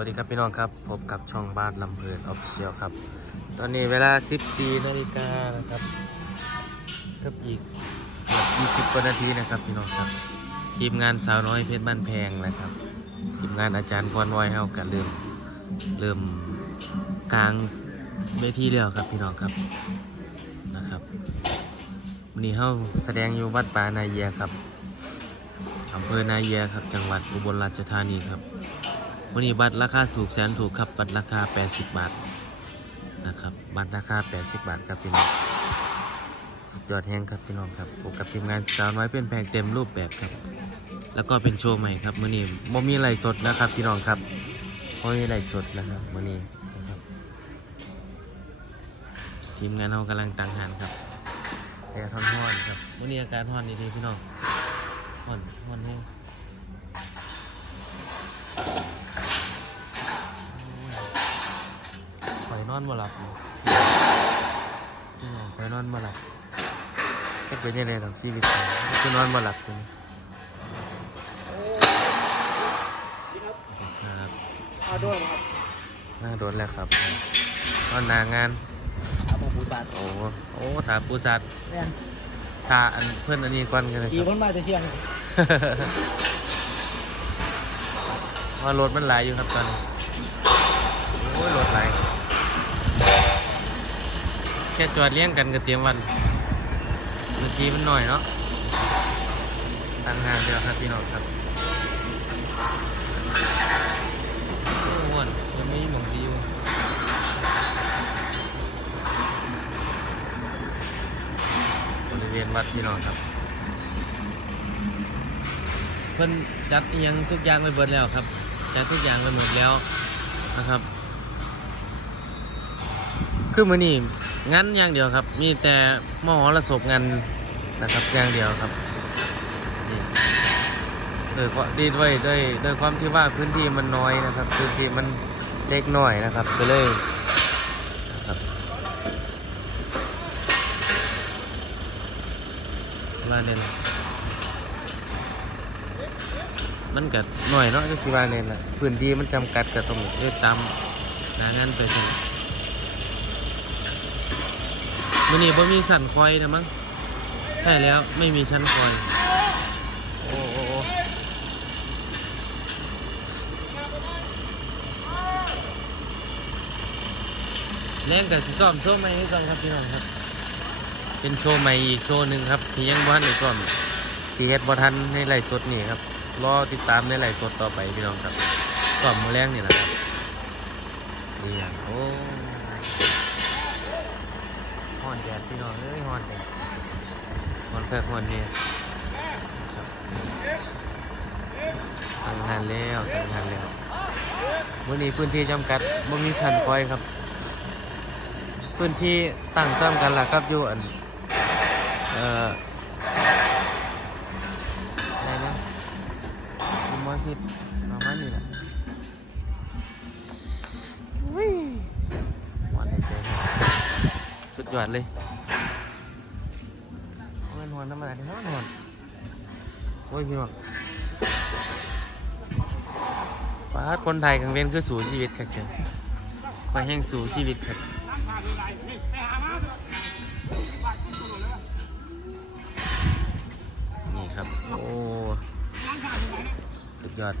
สวัสดีครับพี่น้องครับพบกับช่องบ้านลำเพลินออฟเชียลครับ ตอนนี้เวลา 14นาฬิกานะครับกับอีกเกือบ20กว่านาทีนะครับพี่น้องครับ ทีมงานสาวน้อยเพชรบ้านแพงนะครับ ทีมงานอาจารย์พรวอยเฮากันเริ่มเริ่มกลางเวทีแล้วครับพี่น้องครับนะครับวันนี้เฮาแสดงอยู่วัดป่านาเยียครับอำเภอนาเยียครับ จังหวัดอุบลราชธานีครับ วันนี้บัตรราคาถูกแสนถูกครับ บัตรราคา 80 บาทนะครับ บัตรราคา 80 บาทครับพี่น้องสุดยอดแห้งครับพี่น้องครับพบกับทีมงานสาวน้อยเป็นแพงเต็มรูปแบบครับ แล้วก็เป็นโชว์ใหม่ครับมื่อนี้โมมีไลสดนะครับพี่น้องครับโมมีไลสดนะครับมื่อนี้นะครับ ทีมงานเรากำลังตังหานครับแอร์ทอนห้อนครับมื่อนี้อากาศห้อนดีๆพี่น้องห้อนห้อนแห้ง อยนอนบ่หลับเลยพี่น้องข่อยนอนบ่หลับก็เป็นยังไงกับชีวิตข่อยคือนอนบ่หลับจริงครับเอาด้วยครับน่าโดนแล้วครับนอนหนางานเอามาบูบาทโอ้โอ้ถาปูสัตว์แม่นถาอันเพื่อนอันนี้ก่อนกันเลยคกี่รับคนมาจะเที่ยงว่ารถมันหลายอยู่ครับตอนนี้ โอ้ยรถหลายแค่จอดเลี้ยงกันก็เตรียมวัน เมื่อกี้มันหน่อยเนาะตั้งหางเดียวครับพี่น้องครับโอ้ม่วนมันไม่หมองดีอยู่บริเวณวัดพี่น้องครับ เพิ่นจัดยังทุกอย่างไปเบิดแล้วครับ จัดทุกอย่างไปหมดแล้วนะครับ คือมือนี้ งานอย่างเดียวครับ มีแต่มหรสพงานนะครับอย่างเดียวครับโดยความดีด้วยด้วยด้วยความที่ว่าพื้นที่มันน้อยนะครับ พื้นที่มันเล็กหน้อยนะครับก็เลยนะครับมาเนี่ยนมันก็หน่อยเนาะก็คือว่าเนี่ยแหละพื้นที่มันจำกัดก็ต้องเอ้ยตามหนางานไปถึง มันนี่บ่มีสันคอยนะมั้งใช่แล้วไม่มีชั้นคอย โอ้โอ้โอ้แรงกับสิซ้อมโชว์ใหม่ให้ก่อนครับพี่น้องครับ เป็นโชว์ใหม่อีกโชว์หนึ่งครับ ที่ยังบ่ทันได้ซ้อมที่เฮ็ดบ่ทันในไลฟ์สดนี่ครับรอติดตามในไลฟ์สดต่อไปพี่น้องครับสอบมือแรงนี่แหละครับนี่อย่างโอ้ ดดพี่น้องเอ้ยฮอนแดดฮอนเพิกฮอนเนี่ยครับทำงานแล้วทำงานแล้ววันนี้พื้นที่จำกัดบ่มีชันคอยครับ พื้นที่ตั้งซ้ำกันล่ะครับอยู่อันเอ่ออะไรนะมว่าสิป ยอดเลยเอาเป็นหัวน้ำมันที่ห้อนหอนโอ้ยพี่น้องป้าดคนไทยกังเว้นคือสู่ชีวิตครับเจ้าคอยแห้งสู่ชีวิตครับนี่ครับ โอ้สุดยอด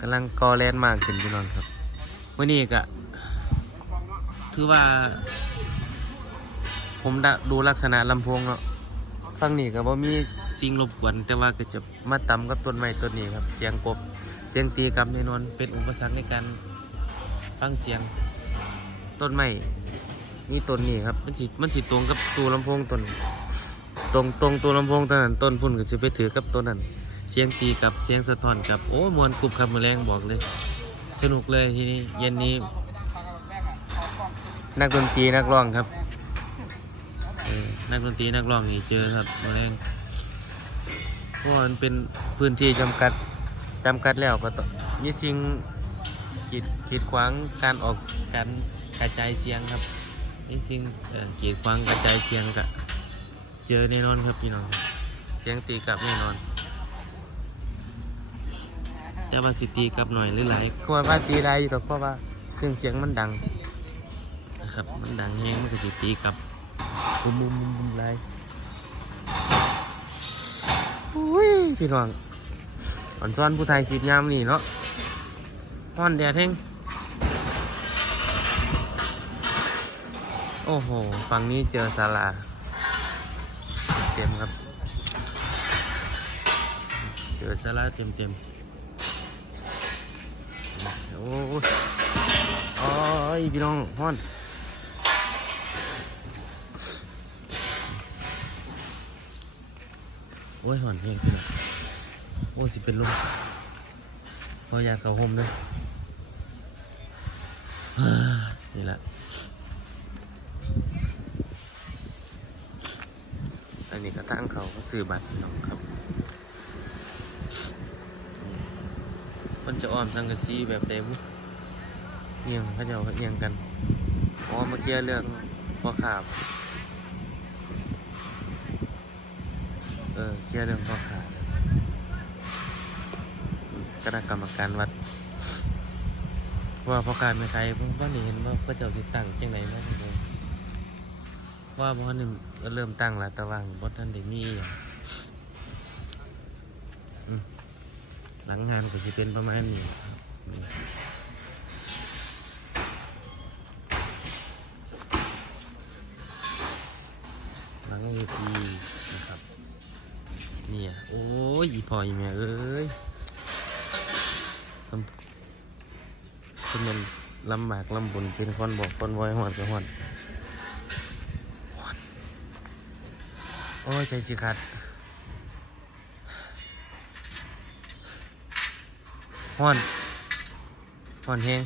กำลังกอแลนมากขึ้นพี่น้องครับ วันนี้ก็ถือว่า ผมด,ดูลักษณะลำโพงเนาะฟังนี่ก็บ่มีสิ่งรบกวน แต่ว่าก็จะมาต่ำกับต้นไม้ต้นนี้ครับ เสียงกบเสียงตีกับแน่นอนเป็นอุปสรรคในการฟังเสียงต้นไม้มีต้นนี้ครับ มันสิมันสิตรงกับตูลำโพงต้นตรงตรงตัวลำโพงตัวนั้นต้นพุ่นก็จะไปถือกับต้นนั้น เสียงตีกับเสียงสะท้อนกับโอ้มวนกรุบครับมือแรงบอกเลย สนุกเลยทีนี้เย็นนี้ นักดนตรีนักร้องครับเออนักดนตรีนักร้องนี่เจอครับมือแรงเพราะว่ามันเป็นพื้นที่จำกัดจำกัดแล้วก็ต้องมีสิ่งกีดกีดขวางการออกการกระจายเสียงครับมีสิ่งเอ่อกีดขวางกระจายเสียงกับเจอแน่นอนครับพี่น้องเสียงตีกลับแน่นอน แต่ว่าสิตีกลับหน่อยหรือหลายก็ว่าตีได้อยู่หรอกเพราะว่าเครื่องเสียงมันดังนะครับมันดังแฮงมันก็สิตีกลับมุมมุมมุมมุมไรอุ้ยพี่น้องอ่อนซ้อนผู้ไทยคลิปยามนี่เนาะฮ้อนแดดแห้งโอ้โห ฝั่งนี้เจอศาลา เต็มครับ เจอสาระเต็มเต็มๆ โอ้ยโอ้ยพี่น้องฮ้อนโอ้ยฮอนเพลงขึ้นะโอ้สิเป็นลมพออยากเข้าห่มเลยนี่แหละ อันนี้ก็ทางเขาก็ซื้อบัตรน้องครับ มัน จะอ้อมสังกะสีแบบใดบุเงียงเขาจะเอาเงียงกันอ๋อเมื่อกี้เรื่องพ่อขาบเออเคลียร์เรื่องพ่อขาบคณะกรรมการวัด ว่าพ่อขาดไม่ใครผมก็เห็นว่าเขาเจ้าสิตั้งจังไหนมาจังไดว่าพ่อหนึ่งก็เริ่มตั้งแล้วแต่ว่าบท่านได้มีอย่าง หลังงานก็สิเป็นประมาณนี้หลังเวทีนะครับเนี่ยโอ้ยอีพออีแม่เอ้ยทำคือมันลำบากลำบนเป็นคนบอกคนไว้หอดกับหอดหอดโอ้ยใจสิขาด ห้อนห้อนแห้ง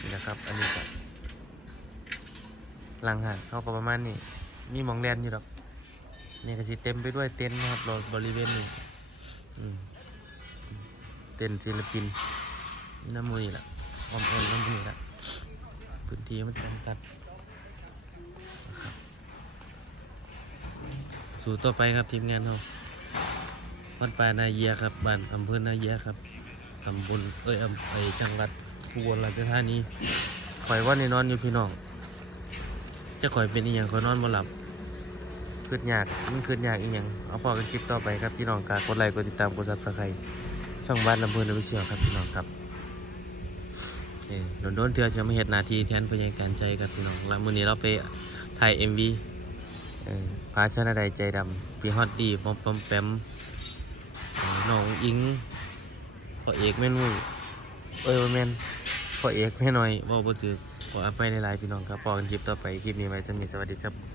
นี่นะครับ อันนี้ก็หลังหันเขาก็ประมาณนี้มีมองแดนอยู่ดอกนี่ก็สิเต็มไปด้วยเต็นท์นะครับรบริเวณนี้เต็นท์ศิลปินน้ำมือนี่แหละออมแอนน้ำมือนี่แหละพื้นที่มันจำกัดนะครับสู่ต่อไปครับทีมงานเรา วัดป่านาเยียครับบ้านอำเภอนาเยียครับตำบลเอ้ยอำไอจังหวัดอุบลราชธานีข่อยว่าในนอนอยู่พี่น้องจะข่อยเป็นอีหยังข่อยนอนบ่หลับคืดยากมันคืดยากอีหยังเอาพอกันคลิปต่อไปครับพี่น้องกากดไลค์กดติดตามกดซับสไครต์ช่องบ้านลำเพลินวิเชียครับพี่น้องครับเออโดนโดนเถื่อจะมาเห็ดหนาทีแทนพยาการใจครับพี่น้องแล้วมือนี้เราไปถ่ายเอ็มวีเออพาชนะใดใจดำพี่ฮอตดีปอมปอมแปม น้องอิงพ่อเอกแม่นุ่ยเอ้ยแม่นพ่อเอกแม่น้อยบอกบ่ถือขออภัยในหลายๆพี่น้องครับพอกันคลิปต่อไปคลิปนี้ไว้สนิทสวัสดีครับ